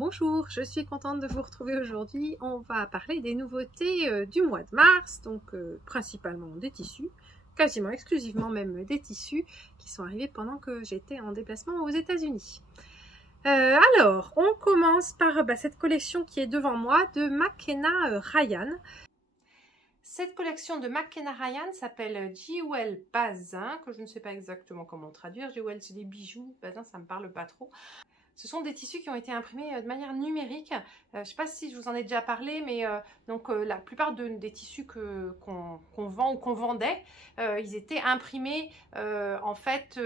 Bonjour, je suis contente de vous retrouver aujourd'hui. On va parler des nouveautés du mois de mars, donc principalement des tissus, quasiment exclusivement même des tissus qui sont arrivés pendant que j'étais en déplacement aux États-Unis. Alors, on commence par cette collection qui est devant moi de McKenna Ryan. Cette collection de McKenna Ryan s'appelle Jewel Bazin, que je ne sais pas exactement comment traduire. Jewel, c'est des bijoux, Bazin, ça ne me parle pas trop. Ce sont des tissus qui ont été imprimés de manière numérique. Je ne sais pas si je vous en ai déjà parlé, mais la plupart des tissus qu'on vend ou qu'on vendait, ils étaient imprimés en fait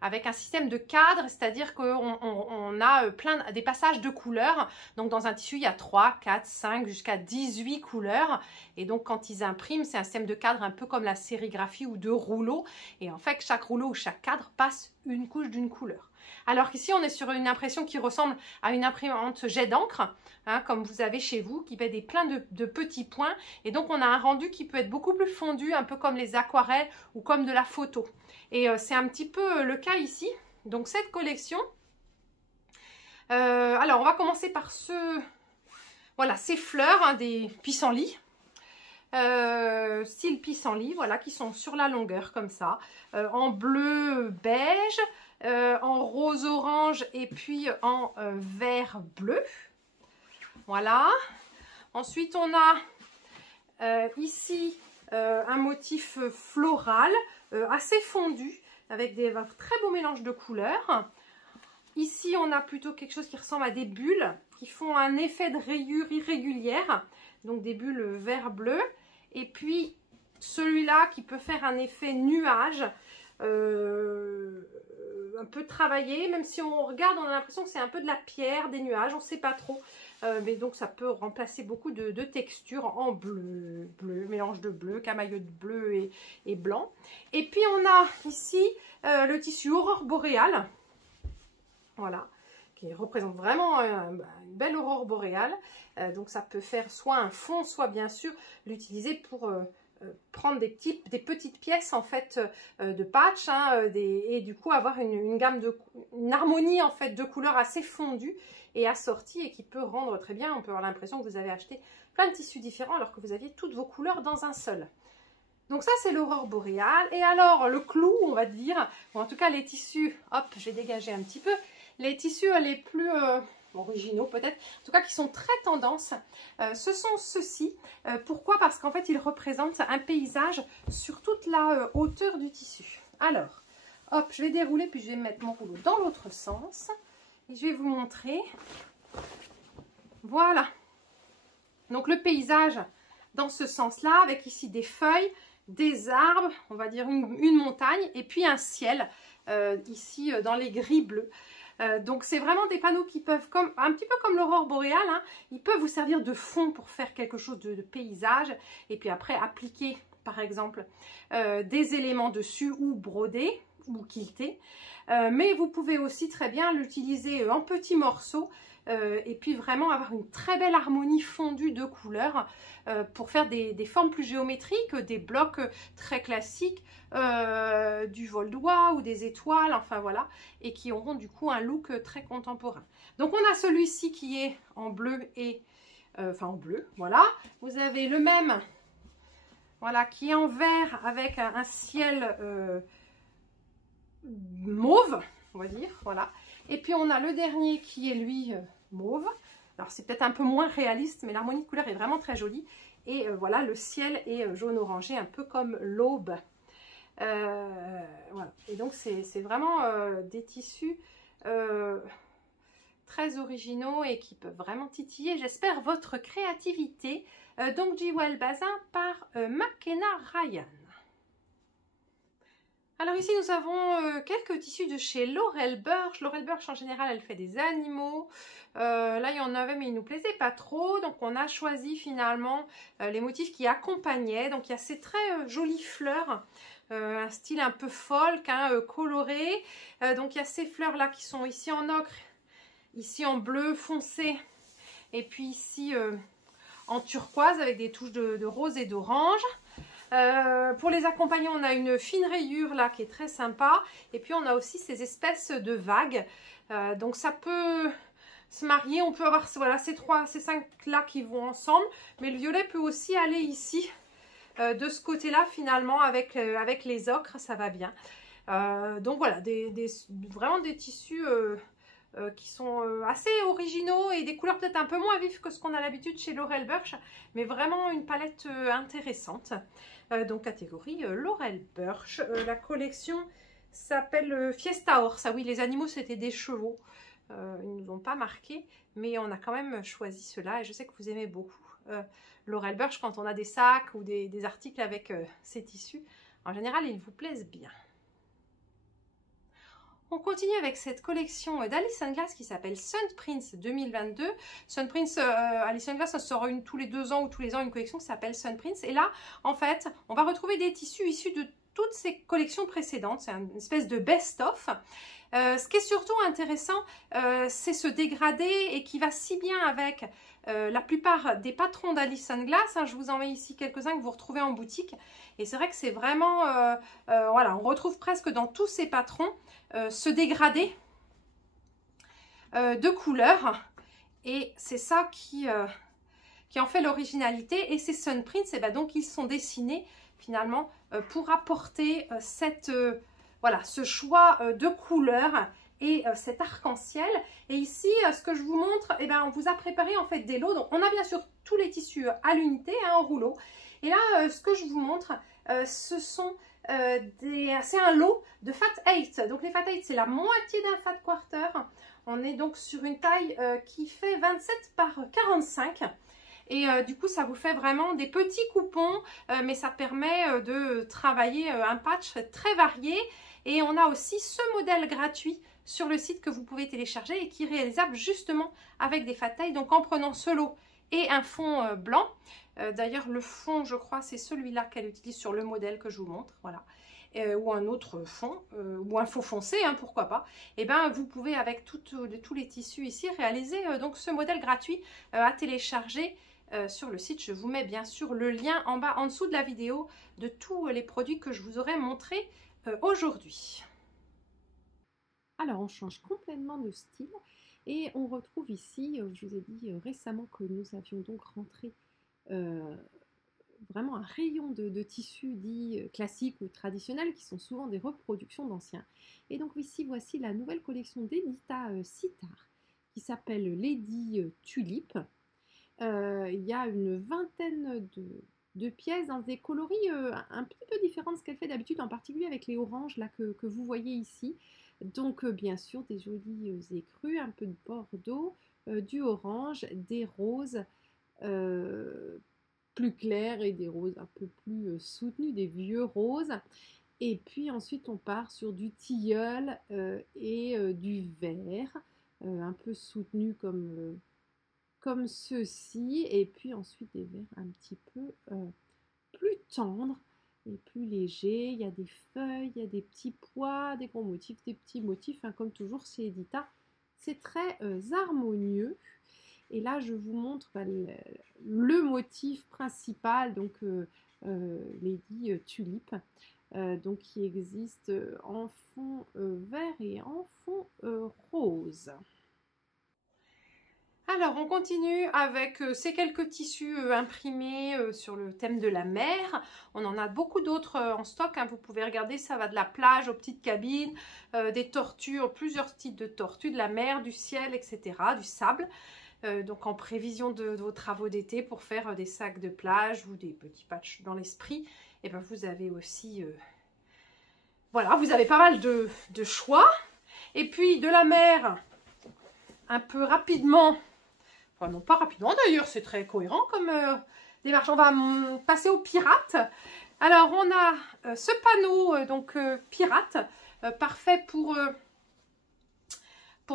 avec un système de cadre, c'est-à-dire qu'on a des passages de couleurs. Donc dans un tissu, il y a 3, 4, 5, jusqu'à 18 couleurs. Et donc quand ils impriment, c'est un système de cadre un peu comme la sérigraphie ou de rouleau. Et en fait, chaque rouleau ou chaque cadre passe une couche d'une couleur. Alors qu'ici, on est sur une impression qui ressemble à une imprimante jet d'encre, hein, comme vous avez chez vous, qui fait plein de petits points. Et donc, on a un rendu qui peut être beaucoup plus fondu, un peu comme les aquarelles ou comme de la photo. Et c'est un petit peu le cas ici. Donc, cette collection. Alors, on va commencer par ces fleurs, hein, des pissenlits. Style pissenlit, voilà, qui sont sur la longueur, comme ça. En bleu beige. En rose orange et puis en vert bleu, voilà. Ensuite on a ici un motif floral assez fondu avec des très beaux mélanges de couleurs. Ici on a plutôt quelque chose qui ressemble à des bulles qui font un effet de rayures irrégulières, donc des bulles vert bleu. Et puis celui-là qui peut faire un effet nuage, un peu travaillé, même si on regarde, on a l'impression que c'est un peu de la pierre, des nuages, on ne sait pas trop. Mais donc ça peut remplacer beaucoup de textures en bleu, mélange de bleu, camailleux de bleu et blanc. Et puis on a ici le tissu aurore boréale, voilà, qui représente vraiment une belle aurore boréale. Donc ça peut faire soit un fond, soit bien sûr l'utiliser pour prendre des petites pièces en fait de patch, hein, et du coup avoir une harmonie en fait de couleurs assez fondue et assortie, et qui peut rendre très bien. On peut avoir l'impression que vous avez acheté plein de tissus différents alors que vous aviez toutes vos couleurs dans un seul. Donc ça c'est l'aurore boréale. Et alors le clou, on va dire, ou en tout cas les tissus, hop, je vais dégager un petit peu, les tissus les plus originaux peut-être, en tout cas qui sont très tendance, ce sont ceux-ci. Pourquoi? Parce qu'en fait ils représentent un paysage sur toute la hauteur du tissu. Alors hop, je vais dérouler, puis je vais mettre mon rouleau dans l'autre sens et je vais vous montrer. Voilà, donc le paysage dans ce sens là, avec ici des feuilles, des arbres, on va dire une montagne, et puis un ciel ici dans les gris bleus. Donc c'est vraiment des panneaux qui peuvent, un petit peu comme l'aurore boréale, hein, ils peuvent vous servir de fond pour faire quelque chose de paysage, et puis après appliquer par exemple des éléments dessus, ou broder ou quilter. Mais vous pouvez aussi très bien l'utiliser en petits morceaux, et puis vraiment avoir une très belle harmonie fondue de couleurs pour faire des formes plus géométriques, des blocs très classiques, du vol d'oie ou des étoiles, enfin voilà, et qui auront du coup un look très contemporain. Donc on a celui-ci qui est en bleu et en bleu, voilà. Vous avez le même, voilà, qui est en vert avec un ciel mauve, on va dire, voilà. Et puis on a le dernier qui est lui mauve. Alors c'est peut-être un peu moins réaliste, mais l'harmonie de couleurs est vraiment très jolie. Et voilà, le ciel est jaune orangé, un peu comme l'aube. Voilà. Et donc c'est vraiment des tissus très originaux et qui peuvent vraiment titiller, j'espère, votre créativité. Donc Jewel Bazin par McKenna Ryan. Alors ici nous avons quelques tissus de chez Laurel Burch. Laurel Burch en général elle fait des animaux. Là il y en avait mais il ne nous plaisait pas trop. Donc on a choisi finalement les motifs qui accompagnaient. Donc il y a ces très jolies fleurs. Un style un peu folk, hein, coloré. Donc il y a ces fleurs là qui sont ici en ocre, ici en bleu foncé. Et puis ici en turquoise avec des touches de rose et d'orange. Pour les accompagner, on a une fine rayure là qui est très sympa. Et puis on a aussi ces espèces de vagues. Donc ça peut se marier. On peut avoir voilà, ces 5 là qui vont ensemble. Mais le violet peut aussi aller ici, de ce côté-là finalement, avec les ocres, ça va bien. Donc voilà, vraiment des tissus qui sont assez originaux et des couleurs peut-être un peu moins vives que ce qu'on a l'habitude chez Laurel Burch, mais vraiment une palette intéressante. Donc catégorie Laurel Burch. La collection s'appelle Fiesta Horse. Ah oui, les animaux c'était des chevaux. Ils ne nous ont pas marqué, mais on a quand même choisi cela et je sais que vous aimez beaucoup Laurel Burch quand on a des sacs ou des articles avec ces tissus. En général, ils vous plaisent bien. On continue avec cette collection d'Alice & Glass qui s'appelle Sun Prince 2022. Sun Prince, Alice & Glass, ça sort tous les 2 ans ou tous les ans une collection qui s'appelle Sun Prince. Et là, en fait, on va retrouver des tissus issus de toutes ces collections précédentes. C'est une espèce de best-of. Ce qui est surtout intéressant, c'est ce dégradé et qui va si bien avec la plupart des patrons d'Alice & Glass. Hein, je vous en mets ici quelques-uns que vous retrouvez en boutique. Et c'est vrai que c'est vraiment, voilà, on retrouve presque dans tous ces patrons ce dégradé de couleurs. Et c'est ça qui en fait l'originalité. Et ces Sun Prince, et ben donc ils sont dessinés finalement pour apporter voilà, ce choix de couleurs et cet arc-en-ciel. Et ici, ce que je vous montre, eh ben, on vous a préparé en fait des lots. Donc, on a bien sûr tous les tissus à l'unité, hein, en rouleau. Et là, ce que je vous montre, ce sont c'est un lot de Fat 8. Donc, les Fat 8, c'est la moitié d'un Fat Quarter. On est donc sur une taille qui fait 27 par 45. Et du coup, ça vous fait vraiment des petits coupons, mais ça permet de travailler un patch très varié. Et on a aussi ce modèle gratuit sur le site que vous pouvez télécharger et qui est réalisable justement avec des fat tailles. Donc en prenant ce lot et un fond blanc. D'ailleurs, le fond, je crois, c'est celui-là qu'elle utilise sur le modèle que je vous montre. Voilà. Ou un autre fond, ou un faux foncé, hein, pourquoi pas. Et ben, vous pouvez, avec tous les tissus ici, réaliser donc ce modèle gratuit à télécharger sur le site. Je vous mets bien sûr le lien en bas, en dessous de la vidéo, de tous les produits que je vous aurai montrés aujourd'hui. Alors, on change complètement de style et on retrouve ici, je vous ai dit récemment que nous avions donc rentré vraiment un rayon de tissus dits classiques ou traditionnels qui sont souvent des reproductions d'anciens. Et donc ici, voici la nouvelle collection d'Edita Sitar qui s'appelle Lady Tulip. Il y a une vingtaine de pièces dans des coloris un petit peu différents de ce qu'elle fait d'habitude, en particulier avec les oranges là que vous voyez ici. Donc bien sûr des jolis écrus, un peu de bordeaux, du orange, des roses plus clairs et des roses un peu plus soutenues, des vieux roses. Et puis ensuite on part sur du tilleul et du vert, un peu soutenu comme ceci, et puis ensuite des verts un petit peu plus tendres et plus légers. Il y a des feuilles, il y a des petits pois, des gros motifs, des petits motifs, hein, comme toujours chez Edita. C'est très harmonieux. Et là, je vous montre le motif principal, donc Lady Tulip, donc qui existe en fond vert et en fond rose. Alors, on continue avec ces quelques tissus imprimés sur le thème de la mer. On en a beaucoup d'autres en stock, hein. Vous pouvez regarder, ça va de la plage aux petites cabines, des tortues, plusieurs types de tortues, de la mer, du ciel, etc., du sable. Donc en prévision de vos travaux d'été pour faire des sacs de plage ou des petits patchs dans l'esprit, et ben vous avez aussi, voilà, vous avez pas mal de choix. Et puis de la mer, un peu rapidement. Enfin, non, pas rapidement d'ailleurs, c'est très cohérent comme démarche. On va passer aux pirates. Alors, on a ce panneau donc pirate, parfait pour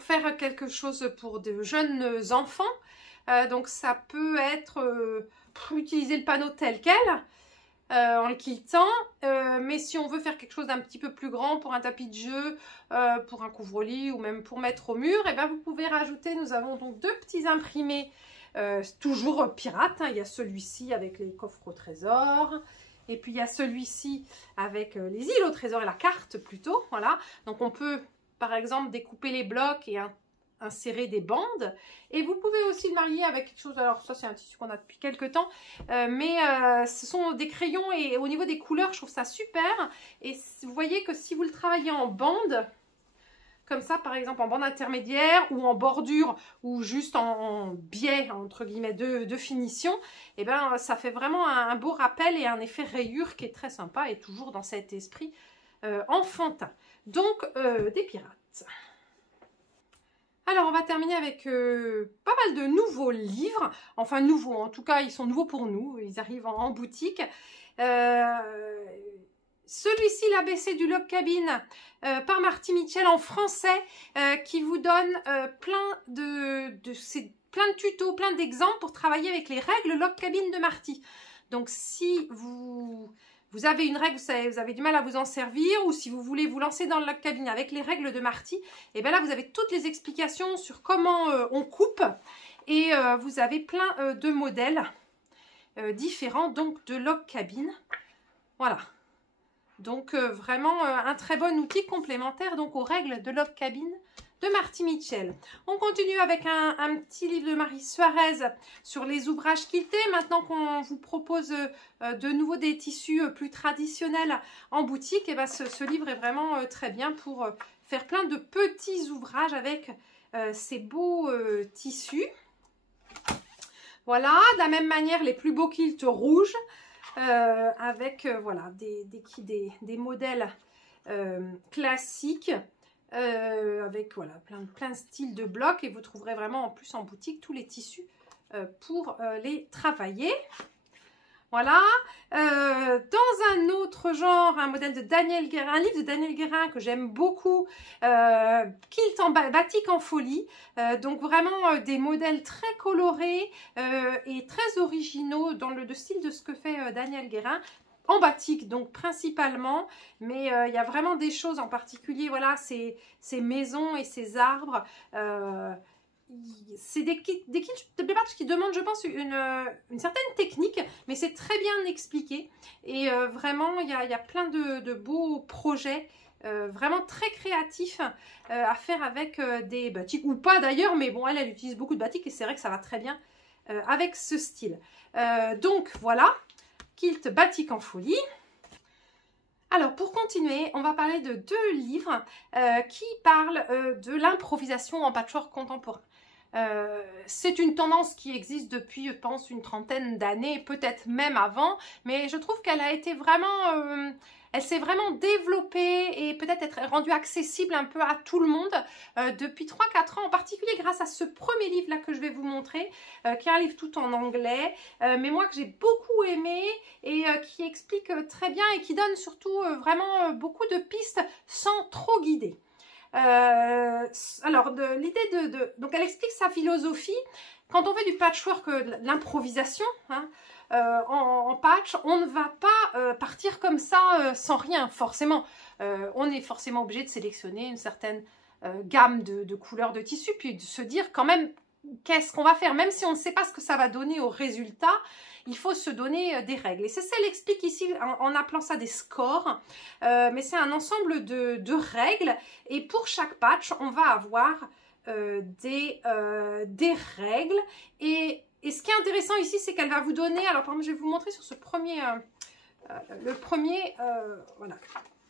faire quelque chose pour de jeunes enfants. Donc, ça peut être utiliser le panneau tel quel, en le quiltant. Mais si on veut faire quelque chose d'un petit peu plus grand pour un tapis de jeu, pour un couvre-lit ou même pour mettre au mur, et ben vous pouvez rajouter, nous avons donc deux petits imprimés, toujours pirates, hein. Il y a celui-ci avec les coffres au trésor, et puis il y a celui-ci avec les îles au trésor et la carte plutôt, voilà. Donc on peut par exemple découper les blocs et insérer des bandes. Et vous pouvez aussi le marier avec quelque chose, alors ça c'est un tissu qu'on a depuis quelques temps, mais ce sont des crayons et au niveau des couleurs, je trouve ça super. Et vous voyez que si vous le travaillez en bande, comme ça par exemple en bande intermédiaire ou en bordure ou juste en biais entre guillemets de finition, et ben ça fait vraiment un beau rappel et un effet rayure qui est très sympa et toujours dans cet esprit enfantin. Donc des pirates. Alors, on va terminer avec pas mal de nouveaux livres. Enfin, nouveaux, en tout cas, ils sont nouveaux pour nous. Ils arrivent en boutique. Celui-ci, l'ABC du log cabine, par Marty Mitchell en français, qui vous donne plein de tutos, plein d'exemples pour travailler avec les règles log cabine de Marty. Donc, si vous avez une règle, vous avez du mal à vous en servir, ou si vous voulez vous lancer dans le log cabine avec les règles de Marty, et bien là vous avez toutes les explications sur comment on coupe, et vous avez plein de modèles différents donc de log cabine. Voilà. Donc vraiment un très bon outil complémentaire donc aux règles de log cabine de Marty Mitchell. On continue avec un petit livre de Marie Suarez sur les ouvrages quiltés. Maintenant qu'on vous propose de nouveau des tissus plus traditionnels en boutique, et ben ce livre est vraiment très bien pour faire plein de petits ouvrages avec ces beaux tissus. Voilà, de la même manière les plus beaux quilts rouges avec voilà, des modèles classiques. Avec voilà, plein de styles de blocs, et vous trouverez vraiment en plus en boutique tous les tissus pour les travailler. Voilà. Dans un autre genre, un modèle de Daniel Guérin, un livre de Daniel Guérin que j'aime beaucoup, Kilt en batik en folie. Donc vraiment des modèles très colorés et très originaux dans le style de ce que fait Daniel Guérin. En batik donc principalement, mais il y a vraiment des choses en particulier, voilà, ces maisons et ces arbres, c'est des kits de patch qui demandent je pense une certaine technique, mais c'est très bien expliqué, et vraiment il y a plein de beaux projets vraiment très créatifs à faire avec des batiks, ou pas d'ailleurs, mais bon elle utilise beaucoup de batik et c'est vrai que ça va très bien avec ce style. Donc voilà, Kilt batik en folie. Alors pour continuer, on va parler de deux livres qui parlent de l'improvisation en patchwork contemporain. C'est une tendance qui existe depuis, je pense, une trentaine d'années, peut-être même avant, mais je trouve qu'elle a été vraiment, elle s'est vraiment développée et peut-être être rendue accessible un peu à tout le monde depuis 3-4 ans, en particulier grâce à ce premier livre là que je vais vous montrer, qui est un livre tout en anglais, mais moi que j'ai beaucoup aimé et qui explique très bien et qui donne surtout vraiment beaucoup de pistes sans trop guider. Alors l'idée donc elle explique sa philosophie. Quand on fait du patchwork, l'improvisation en patch, on ne va pas partir comme ça sans rien forcément. On est forcément obligé de sélectionner une certaine gamme de couleurs de tissu, puis de se dire quand même qu'est-ce qu'on va faire, même si on ne sait pas ce que ça va donner au résultat. Il faut se donner des règles. Et c'est ça, elle explique ici en appelant ça des scores. Mais c'est un ensemble de règles. Et pour chaque patch, on va avoir des règles. Et ce qui est intéressant ici, c'est qu'elle va vous donner... Alors, par exemple, je vais vous montrer sur ce premier... voilà,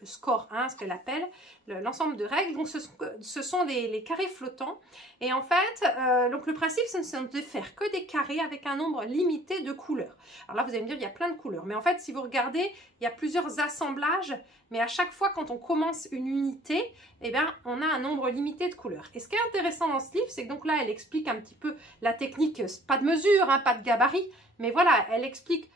le score 1, ce qu'elle appelle l'ensemble de règles. Donc ce sont les carrés flottants, et en fait donc le principe c'est de faire que des carrés avec un nombre limité de couleurs. Alors là vous allez me dire il y a plein de couleurs, mais en fait si vous regardez il y a plusieurs assemblages, mais à chaque fois quand on commence une unité, eh bien on a un nombre limité de couleurs. Et ce qui est intéressant dans ce livre, c'est que donc là elle explique un petit peu la technique, pas de mesure, pas de gabarit, mais voilà, elle explique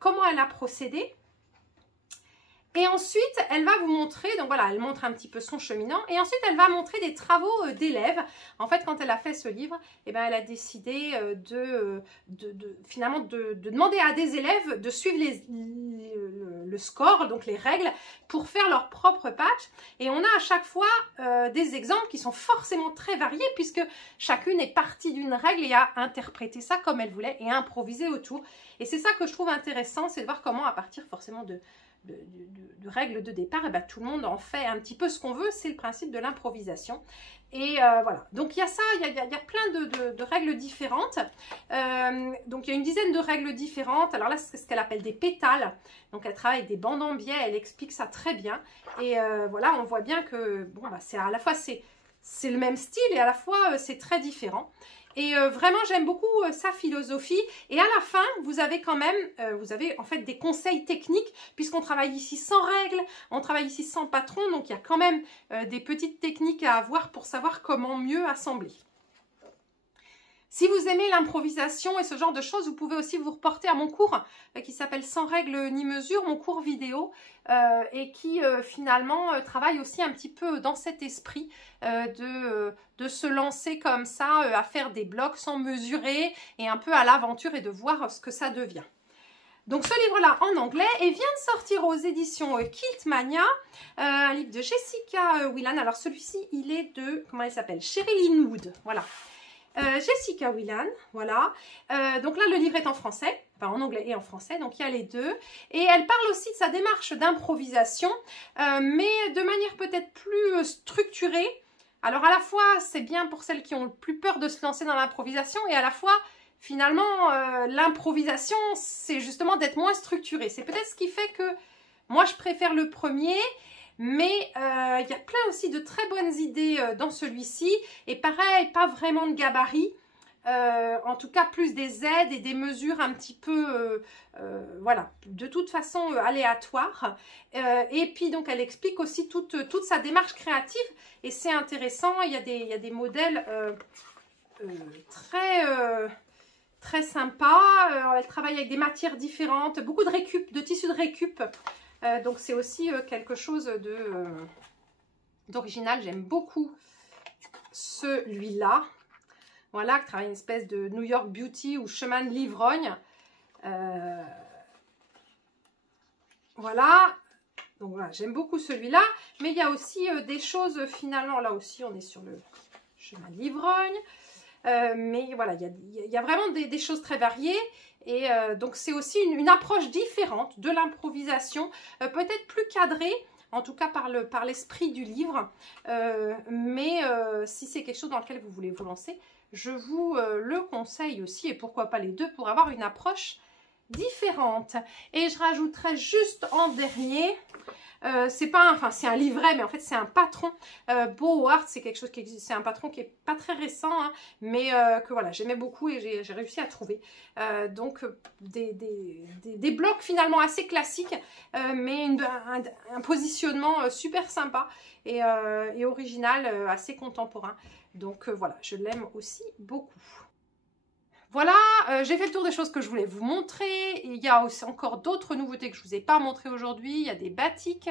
comment elle a procédé. Et ensuite, elle va vous montrer, donc voilà, elle montre un petit peu son cheminant, et ensuite elle va montrer des travaux d'élèves. En fait, quand elle a fait ce livre, eh ben, elle a décidé finalement de demander à des élèves de suivre le score, donc les règles, pour faire leur propre patch. Et on a à chaque fois des exemples qui sont forcément très variés, puisque chacune est partie d'une règle et a interprété ça comme elle voulait et improvisé autour. Et c'est ça que je trouve intéressant, c'est de voir comment à partir forcément de règles de départ, et ben, tout le monde en fait un petit peu ce qu'on veut, c'est le principe de l'improvisation. Et voilà, donc il y a ça, il y a plein de règles différentes. Donc il y a une dizaine de règles différentes. Alors là, c'est ce qu'elle appelle des pétales. Donc elle travaille avec des bandes en biais, elle explique ça très bien. Et voilà, on voit bien que bon, bah, c'est à la fois c'est le même style et à la fois c'est très différent. Et vraiment, j'aime beaucoup sa philosophie. Et à la fin, vous avez quand même, vous avez en fait des conseils techniques, puisqu'on travaille ici sans règles, on travaille ici sans patron, donc il y a quand même des petites techniques à avoir pour savoir comment mieux assembler. Si vous aimez l'improvisation et ce genre de choses, vous pouvez aussi vous reporter à mon cours qui s'appelle Sans règles ni mesures, mon cours vidéo, et qui finalement travaille aussi un petit peu dans cet esprit de se lancer comme ça, à faire des blocs sans mesurer et un peu à l'aventure et de voir ce que ça devient. Donc ce livre-là en anglais et vient de sortir aux éditions Quiltmania, un livre de Jessica Whelan. Alors celui-ci, il est de, comment elle s'appelle, Sherilyn Wood, voilà. Jessica Whelan, voilà. Donc là, le livre est en français, enfin en anglais et en français, donc il y a les deux. Et elle parle aussi de sa démarche d'improvisation, mais de manière peut-être plus structurée. Alors à la fois, c'est bien pour celles qui ont le plus peur de se lancer dans l'improvisation, et à la fois, finalement, l'improvisation, c'est justement d'être moins structuré. C'est peut-être ce qui fait que moi, je préfère le premier. Mais il y a plein aussi de très bonnes idées dans celui-ci. Et pareil, pas vraiment de gabarit. En tout cas, plus des aides et des mesures un petit peu, voilà, de toute façon aléatoires. Et puis, donc, elle explique aussi toute sa démarche créative. Et c'est intéressant, il y a des modèles très sympas. Elle travaille avec des matières différentes, beaucoup de tissus de récup. Donc c'est aussi quelque chose d'original. J'aime beaucoup celui-là. Voilà, qui travaille une espèce de New York Beauty ou chemin de l'ivrogne. Voilà. Donc voilà, j'aime beaucoup celui-là. Mais il y a aussi des choses finalement. Là aussi, on est sur le chemin de l'ivrogne. Mais voilà, il y a vraiment des choses très variées. Et donc, c'est aussi une approche différente de l'improvisation, peut-être plus cadrée, en tout cas par l'esprit du livre. Mais si c'est quelque chose dans lequel vous voulez vous lancer, je vous le conseille aussi. Et pourquoi pas les deux pour avoir une approche différente. Et je rajouterai juste en dernier... c'est un livret, mais en fait c'est un patron. Beau Art, c'est quelque chose qui existe, c'est un patron qui est pas très récent, hein, mais que voilà, j'aimais beaucoup et j'ai réussi à trouver. Donc des blocs finalement assez classiques, mais un positionnement super sympa et original, assez contemporain. Donc voilà, je l'aime aussi beaucoup. Voilà, j'ai fait le tour des choses que je voulais vous montrer. Il y a aussi encore d'autres nouveautés que je ne vous ai pas montrées aujourd'hui. Il y a des batiks.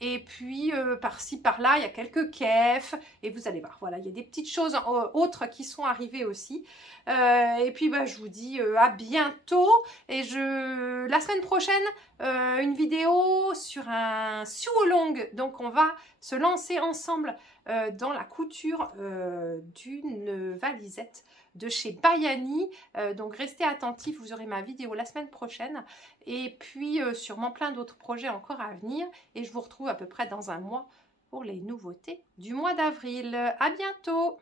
Et puis, par-ci, par-là, il y a quelques kefs. Et vous allez voir, voilà, il y a des petites choses autres qui sont arrivées aussi. Et puis, bah, je vous dis à bientôt. Et la semaine prochaine, une vidéo sur un sew-along. Donc, on va se lancer ensemble dans la couture d'une valisette de chez Bayani. Donc restez attentifs, vous aurez ma vidéo la semaine prochaine et puis sûrement plein d'autres projets encore à venir et je vous retrouve à peu près dans un mois pour les nouveautés du mois d'avril. À bientôt!